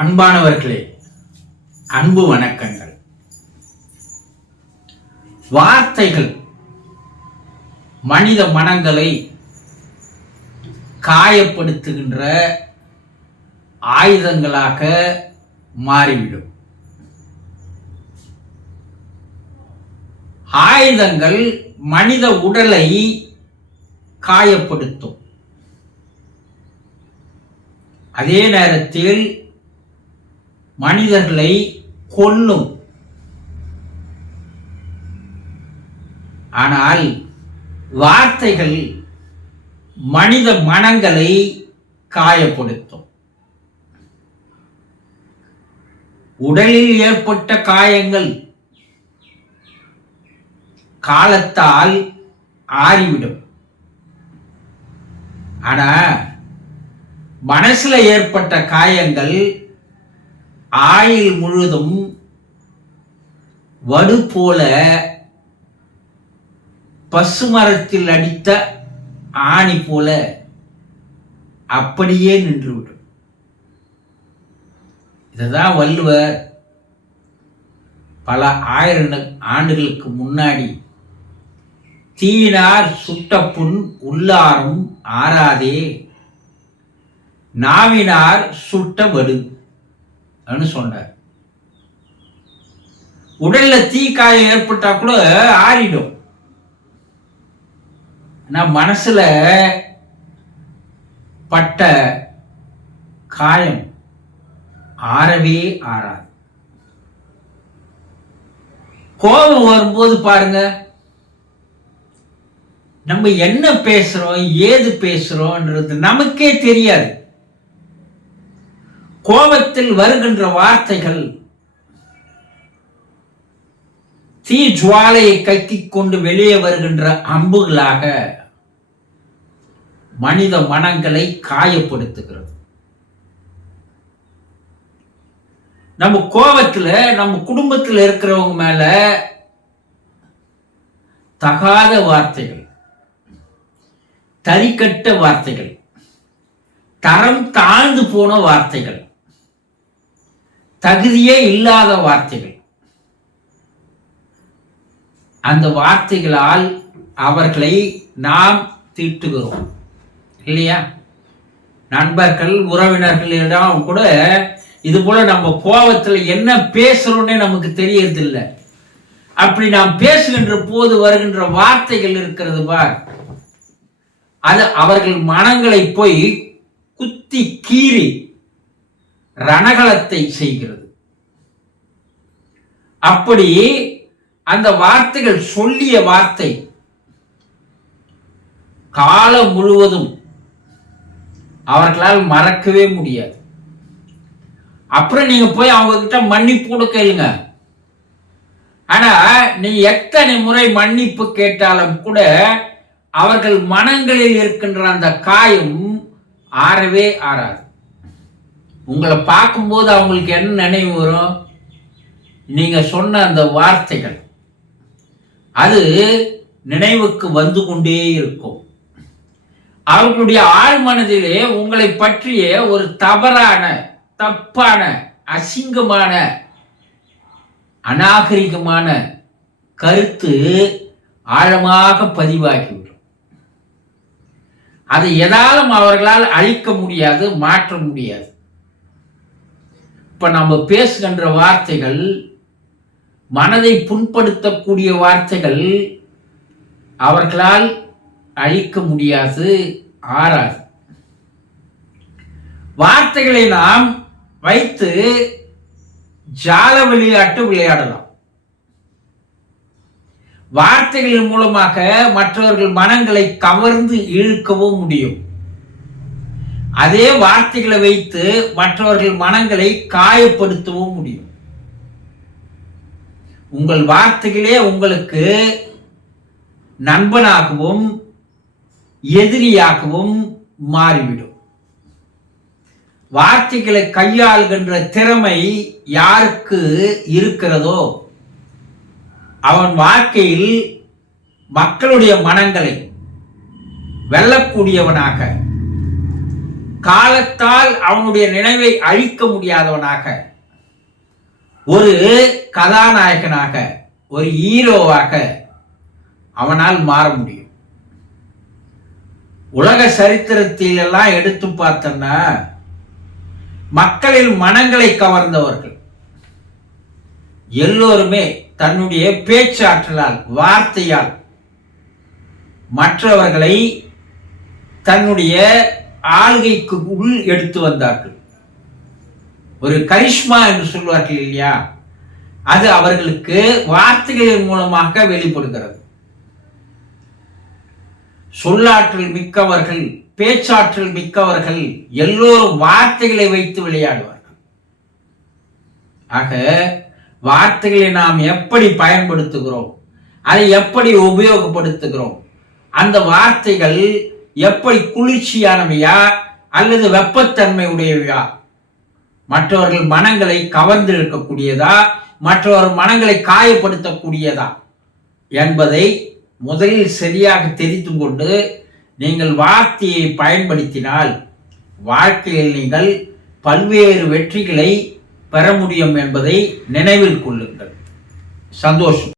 அன்பானவர்களே, அன்பு வணக்கங்கள். வார்த்தைகள் மனித மனங்களை காயப்படுத்துகின்ற ஆயுதங்களாக மாறிவிடும். ஆயுதங்கள் மனித உடலை காயப்படுத்தும். அதே நேரத்தில் மனிதர்களை கொல்லும். ஆனால் வார்த்தைகள் மனித மனங்களை காயப்படுத்தும். உடலில் ஏற்பட்ட காயங்கள் காலத்தால் ஆறிவிடும். ஆனா மனசுல ஏற்பட்ட காயங்கள் ஆயுள் முழுதும் வடு போல பசுமரத்தில் அடித்த ஆணி போல அப்படியே நின்றுவிடும். இதுதான் வள்ளுவர் பல ஆயிரம் ஆண்டுகளுக்கு முன்னாடி தீயினார் சுட்ட புண் உள்ளாரும் ஆறாதே, நாவினார் சுட்ட வடு சொன்னார். உடல்ல தீக்காயம் ஏற்பட்டா கூட ஆறிடும். மனசுல பட்ட காயம் ஆறவே ஆறாது. கோபம் வரும்போது பாருங்க, நம்ம என்ன பேசுறோம் ஏது பேசுறோம்ன்றது நமக்கே தெரியாது. கோபத்தில் வருகின்ற வார்த்தைகள் தீ ஜுவாலையை கக்கிக் கொண்டு வெளியே வருகின்ற அம்புகளாக மனித மனங்களை காயப்படுத்துகிறது. நம்ம கோபத்துல நம்ம குடும்பத்தில் இருக்கிறவங்க மேல தகாத வார்த்தைகள், தரிக்கட்ட வார்த்தைகள், தரம் தாழ்ந்து போன வார்த்தைகள், தகுதியே இல்லாத வார்த்தைகள், அந்த வார்த்தைகளால் அவர்களை நாம் தீட்டுகிறோம் இல்லையா? நண்பர்கள் உறவினர்களிடம் கூட இது போல நம்ம கோபத்தில் என்ன பேசுறோம்னே நமக்கு தெரியறதில்லை. அப்படி நாம் பேசுகின்ற போது வருகின்ற வார்த்தைகள் இருக்கிறது பார், அது அவர்கள் மனங்களை போய் குத்தி கீறி ரணகலத்தை செய்கிறது. அப்படி அந்த வார்த்தைகள் சொல்லிய வார்த்தை காலம் முழுவதும் அவர்களால் மறக்கவே முடியாது. அப்புறம் நீங்க போய் அவங்க கிட்ட மன்னிப்பு கேளுங்க. ஆனா நீ எத்தனை முறை மன்னிப்பு கேட்டாலும் கூட அவர்கள் மனங்களில் இருக்கின்ற அந்த காயம் ஆறவே ஆறாது. உங்களை பார்க்கும்போது அவங்களுக்கு என்ன நினைவு வரும்? நீங்க சொன்ன அந்த வார்த்தைகள் அது நினைவுக்கு வந்து கொண்டே இருக்கும். அவர்களுடைய ஆழ் மனதிலே உங்களை பற்றிய ஒரு தவறான, தப்பான, அசிங்கமான, அநாகரிகமான கருத்து ஆழமாக பதிவாகிவிடும். அதை எதாலும் அவர்களால் அழிக்க முடியாது, மாற்ற முடியாது. இப்ப நம்ம பேசுகின்ற வார்த்தைகள், மனதை புண்படுத்தக்கூடிய வார்த்தைகள் அவர்களால் அழிக்க முடியாது, ஆறாது. வார்த்தைகளை நாம் வைத்து ஜால விளையாட்டு விளையாடலாம். வார்த்தைகளின் மூலமாக மற்றவர்கள் மனங்களை கவர்ந்து இழுக்கவும் முடியும். அதே வார்த்தைகளை வைத்து மற்றவர்கள் மனங்களை காயப்படுத்தவும் முடியும். உங்கள் வார்த்தைகளே உங்களுக்கு நண்பனாகவும் எதிரியாகவும் மாறிவிடும். வார்த்தைகளை கையாளுகின்ற திறமை யாருக்கு இருக்கிறதோ அவன் வாழ்க்கையில் மக்களுடைய மனங்களை வெல்லக்கூடியவனாக, காலத்தால் அவனுடைய நினைவை அழிக்க முடியாதவனாக, ஒரு கதாநாயகனாக, ஒரு ஹீரோவாக அவனால் மாற முடியும். உலக சரித்திரத்தில் எல்லாம் எடுத்து பார்த்தோம்னா மக்களின் மனங்களை கவர்ந்தவர்கள் எல்லோருமே தன்னுடைய பேச்சாற்றலால், வார்த்தையால் மற்றவர்களை தன்னுடைய ஆளுகைக்கு உள் எடுத்து வந்தார்கள். ஒரு கரிஷ்மா என்று சொல்வார்கள் இல்லையா, அது அவர்களுக்கு வார்த்தைகளின் மூலமாக வெளிப்படுகிறது. சொல்லாற்றல் மிக்கவர்கள், பேச்சாற்றல் மிக்கவர்கள் எல்லோரும் வார்த்தைகளை வைத்து விளையாடுவார்கள். ஆக வார்த்தைகளை நாம் எப்படி பயன்படுத்துகிறோம், அதை எப்படி உபயோகப்படுத்துகிறோம், அந்த வார்த்தைகள் எப்படி குளிர்ச்சியானவையா அல்லது வெப்பத்தன்மை உடையவையா, மற்றவர்கள் மனங்களை கவர்ந்து இருக்கக்கூடியதா, மற்றவர்கள் மனங்களை காயப்படுத்தக்கூடியதா என்பதை முதலில் சரியாக தெரிந்து கொண்டு நீங்கள் வார்த்தையை பயன்படுத்தினால் வாழ்க்கையில் நீங்கள் பல்வேறு வெற்றிகளை பெற முடியும் என்பதை நினைவில் கொள்ளுங்கள். சந்தோஷம்.